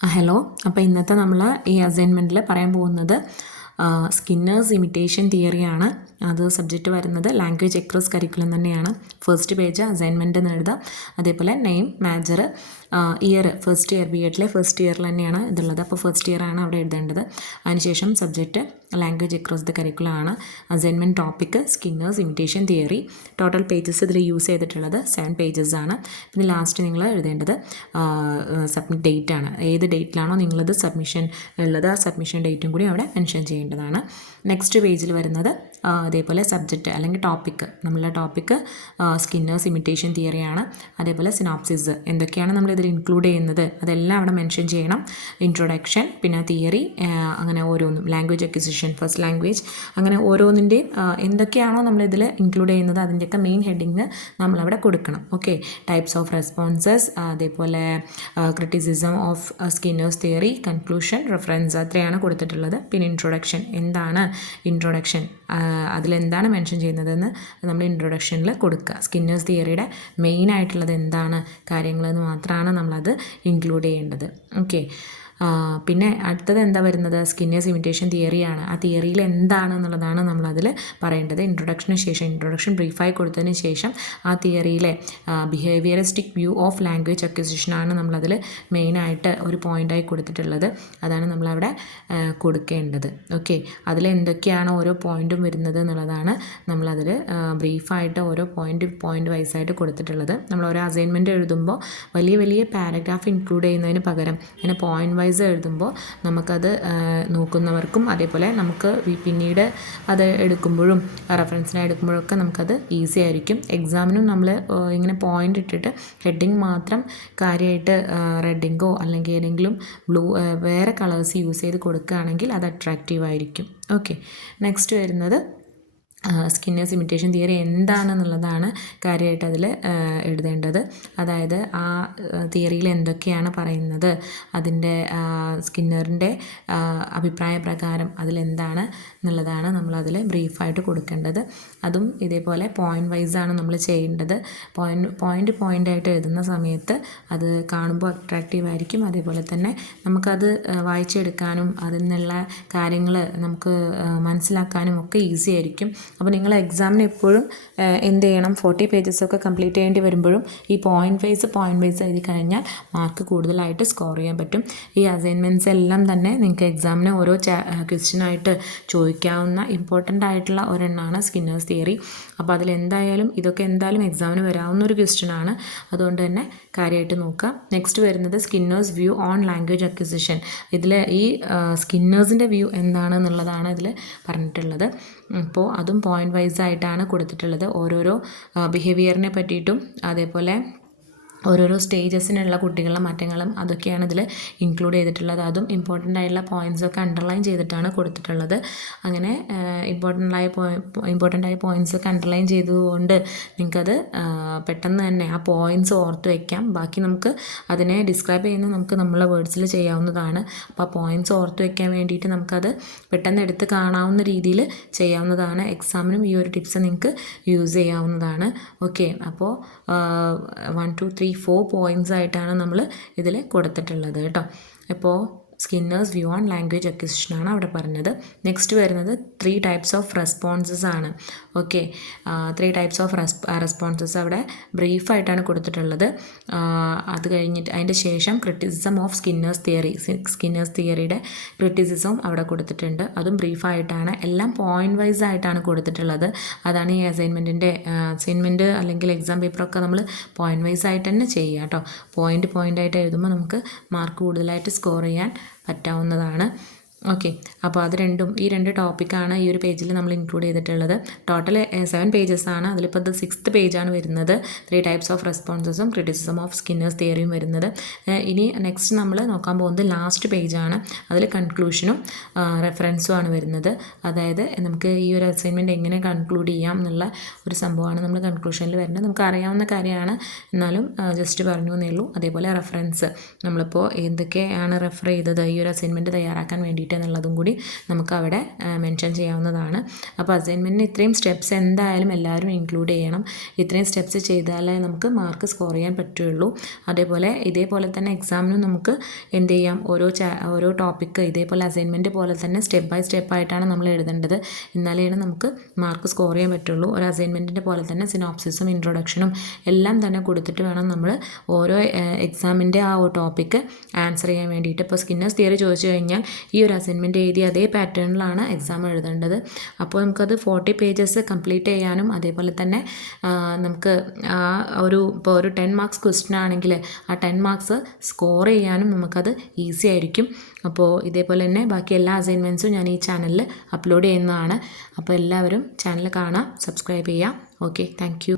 Hello. അപ്പോൾ ഇന്നത്തെ നമ്മൾ ഈ അസൈൻമെൻറ്റിൽ പറയാൻ പോകുന്നത് സ്കിന്നേഴ്സ് ഇമിറ്റേഷൻ തിയറിയാണ്. അത് സബ്ജക്റ്റ് വരുന്നത് ലാംഗ്വേജ് അക്രോസ് കരിക്കുലം തന്നെയാണ്. ഫസ്റ്റ് പേജ് അസൈൻമെൻറ്റ് എന്ന് എഴുതാം. അതേപോലെ name, major, year, first year, B എഡിലെ ഫസ്റ്റ് ഇയറിൽ തന്നെയാണ് ഇതുള്ളത്. അപ്പോൾ ഫസ്റ്റ് ഇയർ ആണ് അവിടെ എഴുതേണ്ടത്. അതിനുശേഷം subject language across the curriculum ആണ്. Assignment topic Skinner's imitation theory. Total pages ഇതിൽ യൂസ് ചെയ്തിട്ടുള്ളത് 7 പേജസ് ആണ്. പിന്നെ ലാസ്റ്റ് നിങ്ങൾ എഴുതേണ്ടത് സബ്മിറ്റ് ഡേറ്റ് ആണ്. ഏത് ഡേറ്റിലാണോ നിങ്ങളത് സബ്മിഷൻ ഉള്ളത് ആ സബ്മിഷൻ ഡേറ്റും കൂടി അവിടെ മെൻഷൻ ചെയ്യേണ്ടതാണ്. നെക്സ്റ്റ് പേജിൽ വരുന്നത് അതേപോലെ സബ്ജക്റ്റ് അല്ലെങ്കിൽ ടോപ്പിക്ക്, നമ്മളുടെ ടോപ്പിക്ക് സ്കിന്നേഴ്സ് ഇമിറ്റേഷൻ തിയറിയാണ്. അതേപോലെ സിനോപ്സിസ് എന്തൊക്കെയാണ് നമ്മൾ ഇതിൽ ഇൻക്ലൂഡ് ചെയ്യുന്നത് അതെല്ലാം അവിടെ മെൻഷൻ ചെയ്യണം. ഇൻട്രൊഡക്ഷൻ, പിന്നെ തിയറി, അങ്ങനെ ഓരോന്നും, ലാംഗ്വേജ് അക്വിസിഷൻ, ഫസ്റ്റ് ലാംഗ്വേജ്, അങ്ങനെ ഓരോന്നിൻ്റെയും എന്തൊക്കെയാണോ നമ്മളിതിൽ ഇൻക്ലൂഡ് ചെയ്യുന്നത് അതിൻ്റെയൊക്കെ മെയിൻ ഹെഡിങ് നമ്മളവിടെ കൊടുക്കണം. ഓക്കെ. ടൈപ്സ് ഓഫ് റെസ്പോൺസസ്, അതേപോലെ criticism of Skinner's theory, conclusion, reference, അത്രയാണ് കൊടുത്തിട്ടുള്ളത്. പിന്നെ ഇൻട്രൊഡക്ഷൻ, എന്താണ് ഇൻട്രൊഡക്ഷൻ, അതിലെന്താണ് മെൻഷൻ ചെയ്യുന്നതെന്ന് നമ്മൾ ഇൻട്രൊഡക്ഷനിൽ കൊടുക്കുക. സ്കിന്നേഴ്സ് തിയറിയുടെ മെയിൻ ആയിട്ടുള്ളത് എന്താണ് കാര്യങ്ങളെന്ന് മാത്രമാണ് നമ്മളത് ഇൻക്ലൂഡ് ചെയ്യേണ്ടത്. ഓക്കെ. പിന്നെ അടുത്തത് എന്താ വരുന്നത്, സ്കിന്നേഴ്സ് ഇമിറ്റേഷൻ തിയറിയാണ്. ആ തിയറിയിൽ എന്താണെന്നുള്ളതാണ് നമ്മളതിൽ പറയേണ്ടത്. ഇൻട്രൊഡക്ഷന് ശേഷം, ഇൻട്രൊഡക്ഷൻ ബ്രീഫായി കൊടുത്തതിന് ശേഷം ആ തിയറിയിലെ ബിഹേവിയറിസ്റ്റിക് വ്യൂ ഓഫ് ലാംഗ്വേജ് അക്വിസിഷനാണ് നമ്മളതിൽ മെയിനായിട്ട് ഒരു പോയിൻ്റായി കൊടുത്തിട്ടുള്ളത്. അതാണ് നമ്മളവിടെ കൊടുക്കേണ്ടത്. ഓക്കെ. അതിൽ എന്തൊക്കെയാണ് ഓരോ പോയിൻറ്റും വരുന്നത് എന്നുള്ളതാണ് നമ്മളതിൽ ബ്രീഫായിട്ട് ഓരോ പോയിൻ്റ് വൈസായിട്ട് കൊടുത്തിട്ടുള്ളത്. നമ്മൾ ഓരോ അസൈൻമെൻറ്റ് എഴുതുമ്പോൾ വലിയ വലിയ പാരഗ്രാഫ് ഇൻക്ലൂഡ് ചെയ്യുന്നതിന് പകരം ഇങ്ങനെ പോയിൻ്റ് വൈസ് എഴുതുമ്പോൾ നമുക്കത് നോക്കുന്നവർക്കും അതേപോലെ നമുക്ക് പിന്നീട് അത് എടുക്കുമ്പോഴും റെഫറൻസിനായി എടുക്കുമ്പോഴൊക്കെ നമുക്കത് ഈസി ആയിരിക്കും. എക്സാമിനും നമ്മൾ ഇങ്ങനെ പോയിൻ്റ് ഇട്ടിട്ട് ഹെഡിങ് മാത്രം കാര്യമായിട്ട് റെഡിങ്ങോ അല്ലെങ്കിൽ ഏതെങ്കിലും വേറെ കളേഴ്സ് യൂസ് ചെയ്ത് കൊടുക്കുകയാണെങ്കിൽ അത് അട്രാക്റ്റീവ് ആയിരിക്കും. ഓക്കെ. നെക്സ്റ്റ് വരുന്നത് സ്കിന്നേഴ്സ് ഇമിറ്റേഷൻ തിയറി എന്താണെന്നുള്ളതാണ് കാര്യമായിട്ട് അതിൽ എഴുതേണ്ടത്. അതായത് ആ തിയറിയിൽ എന്തൊക്കെയാണ് പറയുന്നത്, അതിൻ്റെ സ്കിന്നറിൻ്റെ അഭിപ്രായ പ്രകാരം അതിലെന്താണ് എന്നുള്ളതാണ് നമ്മളതിൽ ബ്രീഫായിട്ട് കൊടുക്കേണ്ടത്. അതും ഇതേപോലെ പോയിൻ്റ് വൈസാണ് നമ്മൾ ചെയ്യേണ്ടത്. പോയിൻ്റായിട്ട് എഴുതുന്ന സമയത്ത് അത് കാണുമ്പോൾ അട്രാക്റ്റീവ് ആയിരിക്കും. അതേപോലെ തന്നെ നമുക്കത് വായിച്ചെടുക്കാനും അതിൽ നിന്നുള്ള കാര്യങ്ങൾ നമുക്ക് മനസ്സിലാക്കാനും ഒക്കെ ഈസി ആയിരിക്കും. അപ്പോൾ നിങ്ങൾ എക്സാമിന് എപ്പോഴും എന്ത് ചെയ്യണം, 40 പേജസൊക്കെ കംപ്ലീറ്റ് ചെയ്യേണ്ടി വരുമ്പോഴും ഈ പോയിൻ്റ് വൈസ് എഴുതി കഴിഞ്ഞാൽ മാർക്ക് കൂടുതലായിട്ട് സ്കോർ ചെയ്യാൻ പറ്റും. ഈ അസൈൻമെൻറ്റ്സ് എല്ലാം തന്നെ നിങ്ങൾക്ക് എക്സാമിന് ഓരോ ക്വസ്റ്റ്യനായിട്ട് ചോദിക്കാവുന്ന ഇമ്പോർട്ടൻ്റ് ആയിട്ടുള്ള ഒരെണ്ണമാണ് സ്കിന്നേഴ്സ് തിയറി. അപ്പോൾ അതിലെന്തായാലും ഇതൊക്കെ എന്തായാലും എക്സാമിന് വരാവുന്ന ഒരു ക്വസ്റ്റ്യനാണ്. അതുകൊണ്ട് തന്നെ കാര്യമായിട്ട് നോക്കുക. നെക്സ്റ്റ് വരുന്നത് Skinner's view on language acquisition. ഇതിൽ ഈ സ്കിന്നേഴ്സിൻ്റെ വ്യൂ എന്താണെന്നുള്ളതാണ് ഇതിൽ പറഞ്ഞിട്ടുള്ളത്. അപ്പോൾ അതും പോയിൻ്റ് വൈസ് ആയിട്ടാണ് കൊടുത്തിട്ടുള്ളത്. ഓരോരോ ബിഹേവിയറിനെ പറ്റിയിട്ടും അതേപോലെ ഓരോരോ സ്റ്റേജസിനുള്ള കുട്ടികളുടെ മാറ്റങ്ങളും അതൊക്കെയാണ് ഇതിൽ ഇൻക്ലൂഡ് ചെയ്തിട്ടുള്ളത്. അതും ഇമ്പോർട്ടൻ്റ് ആയിട്ടുള്ള പോയിൻറ്റ്സൊക്കെ അണ്ടർലൈൻ ചെയ്തിട്ടാണ് കൊടുത്തിട്ടുള്ളത്. അങ്ങനെ ഇമ്പോർട്ടൻ്റ് ആയ പോയിൻറ്റ്സൊക്കെ അണ്ടർലൈൻ ചെയ്തുകൊണ്ട് നിങ്ങൾക്കത് പെട്ടെന്ന് തന്നെ ആ പോയിൻറ്റ്സ് ഓർത്ത് വയ്ക്കാം. ബാക്കി നമുക്ക് അതിനെ ഡിസ്ക്രൈബ് ചെയ്യുന്നത് നമുക്ക് നമ്മളെ വേർഡ്സിൽ ചെയ്യാവുന്നതാണ്. അപ്പോൾ ആ പോയിൻറ്റ്സ് ഓർത്ത് വയ്ക്കാൻ വേണ്ടിയിട്ട് നമുക്കത് പെട്ടെന്ന് എടുത്ത് കാണാവുന്ന രീതിയിൽ ചെയ്യാവുന്നതാണ്. എക്സാമിനും ഈ ഒരു ടിപ്സ് നിങ്ങൾക്ക് യൂസ് ചെയ്യാവുന്നതാണ്. ഓക്കെ. അപ്പോൾ 1 2 3 4 പോയിൻറ്റ്സ് ആയിട്ടാണ് നമ്മൾ ഇതിൽ കൊടുത്തിട്ടുള്ളത് കേട്ടോ. ഇപ്പോൾ സ്കിന്നേഴ്സ് വ്യൂ ഓൺ ലാംഗ്വേജ് അക്വിസിഷനാണ് അവിടെ പറഞ്ഞത്. നെക്സ്റ്റ് വരുന്നത് 3 ടൈപ്സ് ഓഫ് റെസ്പോൺസസ് ആണ്. ഓക്കെ. 3 ടൈപ്സ് ഓഫ് റെസ്പോൺസസ് അവിടെ ബ്രീഫായിട്ടാണ് കൊടുത്തിട്ടുള്ളത്. അത് കഴിഞ്ഞിട്ട് അതിൻ്റെ ശേഷം ക്രിറ്റിസിസം ഓഫ് സ്കിന്നേഴ്സ് തിയറിയുടെ ക്രിറ്റിസിസം അവിടെ കൊടുത്തിട്ടുണ്ട്. അതും ബ്രീഫായിട്ടാണ്, എല്ലാം പോയിൻ്റ് വൈസ് ആയിട്ടാണ് കൊടുത്തിട്ടുള്ളത്. അതാണ് ഈ അസൈൻമെൻറ്റ് അല്ലെങ്കിൽ എക്സാം പേപ്പറൊക്കെ നമ്മൾ പോയിൻ്റ് വൈസ് ആയിട്ട് തന്നെ ചെയ്യുക കേട്ടോ. പോയിൻ്റായിട്ട് എഴുതുമ്പോൾ നമുക്ക് മാർക്ക് കൂടുതലായിട്ട് സ്കോർ ചെയ്യാൻ പറ്റാവുന്നതാണ്. ഓക്കെ. അപ്പോൾ ഈ രണ്ട് ടോപ്പിക്കാണ് ഈ ഒരു പേജിൽ നമ്മൾ ഇൻക്ലൂഡ് ചെയ്തിട്ടുള്ളത്. ടോട്ടൽ 7 പേജസ് ആണ്. അതിലിപ്പോൾ ഇത് 6th പേജാണ് വരുന്നത്. 3 ടൈപ്സ് ഓഫ് റെസ്പോൺസസും ക്രിറ്റിസിസം ഓഫ് സ്കിന്നേഴ്സ് തിയറിയും വരുന്നത്. ഇനി നെക്സ്റ്റ് നമ്മൾ നോക്കാൻ പോകുന്നത് ലാസ്റ്റ് പേജാണ്. അതിൽ കൺക്ലൂഷനും റെഫറൻസും ആണ് വരുന്നത്. അതായത് നമുക്ക് ഈ ഒരു അസൈൻമെൻറ്റ് എങ്ങനെ കൺക്ലൂഡ് ചെയ്യാം എന്നുള്ള ഒരു സംഭവമാണ് നമ്മൾ കൺക്ലൂഷനിൽ വരുന്നത്. നമുക്ക് അറിയാവുന്ന കാര്യമാണ്, എന്നാലും ജസ്റ്റ് പറഞ്ഞു എന്നേ ഉള്ളൂ. അതേപോലെ റെഫറൻസ്, നമ്മളിപ്പോൾ എന്തൊക്കെയാണ് റെഫർ ചെയ്തത് ഈ ഒരു അസൈൻമെൻറ്റ് തയ്യാറാക്കാൻ വേണ്ടിയിട്ട് എന്നുള്ളതും കൂടി നമുക്ക് അവിടെ മെൻഷൻ ചെയ്യാവുന്നതാണ്. അപ്പോൾ അസൈൻമെൻറ്റിന് ഇത്രയും സ്റ്റെപ്സ് എന്തായാലും എല്ലാവരും ഇൻക്ലൂഡ് ചെയ്യണം. ഇത്രയും സ്റ്റെപ്സ് ചെയ്താലേ നമുക്ക് മാർക്ക് സ്കോർ ചെയ്യാൻ പറ്റുള്ളൂ. ഇതേപോലെ തന്നെ എക്സാമിനും നമുക്ക് എന്ത് ചെയ്യാം, ഓരോ ടോപ്പിക്ക് ഇതേപോലെ അസൈൻമെൻറ്റ് പോലെ തന്നെ സ്റ്റെപ്പ് ബൈ സ്റ്റെപ്പ് ആയിട്ടാണ് നമ്മൾ എഴുതേണ്ടത്. എന്നാലാണ് നമുക്ക് മാർക്ക് സ്കോർ ചെയ്യാൻ പറ്റുള്ളൂ. ഒരു അസൈൻമെൻറ്റിൻ്റെ പോലെ തന്നെ സിനോപ്സിസും ഇൻട്രൊഡക്ഷനും എല്ലാം തന്നെ കൊടുത്തിട്ട് വേണം നമ്മൾ ഓരോ എക്സാമിൻ്റെ ആ ടോപ്പിക്ക് ആൻസർ ചെയ്യാൻ വേണ്ടിയിട്ട്. ഇപ്പോൾ സ്കിന്നേഴ്സ് തിയറി ചോദിച്ചു കഴിഞ്ഞാൽ ഈ ഒരു അസൈൻമെൻറ്റ് എഴുതി അതേ പാറ്റേണിലാണ് എക്സാം എഴുതേണ്ടത്. അപ്പോൾ നമുക്കത് 40 പേജസ് കംപ്ലീറ്റ് ചെയ്യാനും അതേപോലെ തന്നെ നമുക്ക് ഇപ്പോൾ ഒരു 10 മാർക്സ് ക്വസ്റ്റ്യൻ ആണെങ്കിൽ ആ 10 മാർക്സ് സ്കോർ ചെയ്യാനും നമുക്കത് ഈസി ആയിരിക്കും. അപ്പോൾ ഇതേപോലെ തന്നെ ബാക്കി എല്ലാ അസൈൻമെൻറ്റ്സും ഞാൻ ഈ ചാനലിൽ അപ്ലോഡ് ചെയ്യുന്നതാണ്. അപ്പോൾ എല്ലാവരും ചാനൽ കാണാം, സബ്സ്ക്രൈബ് ചെയ്യാം. Okay, thank you.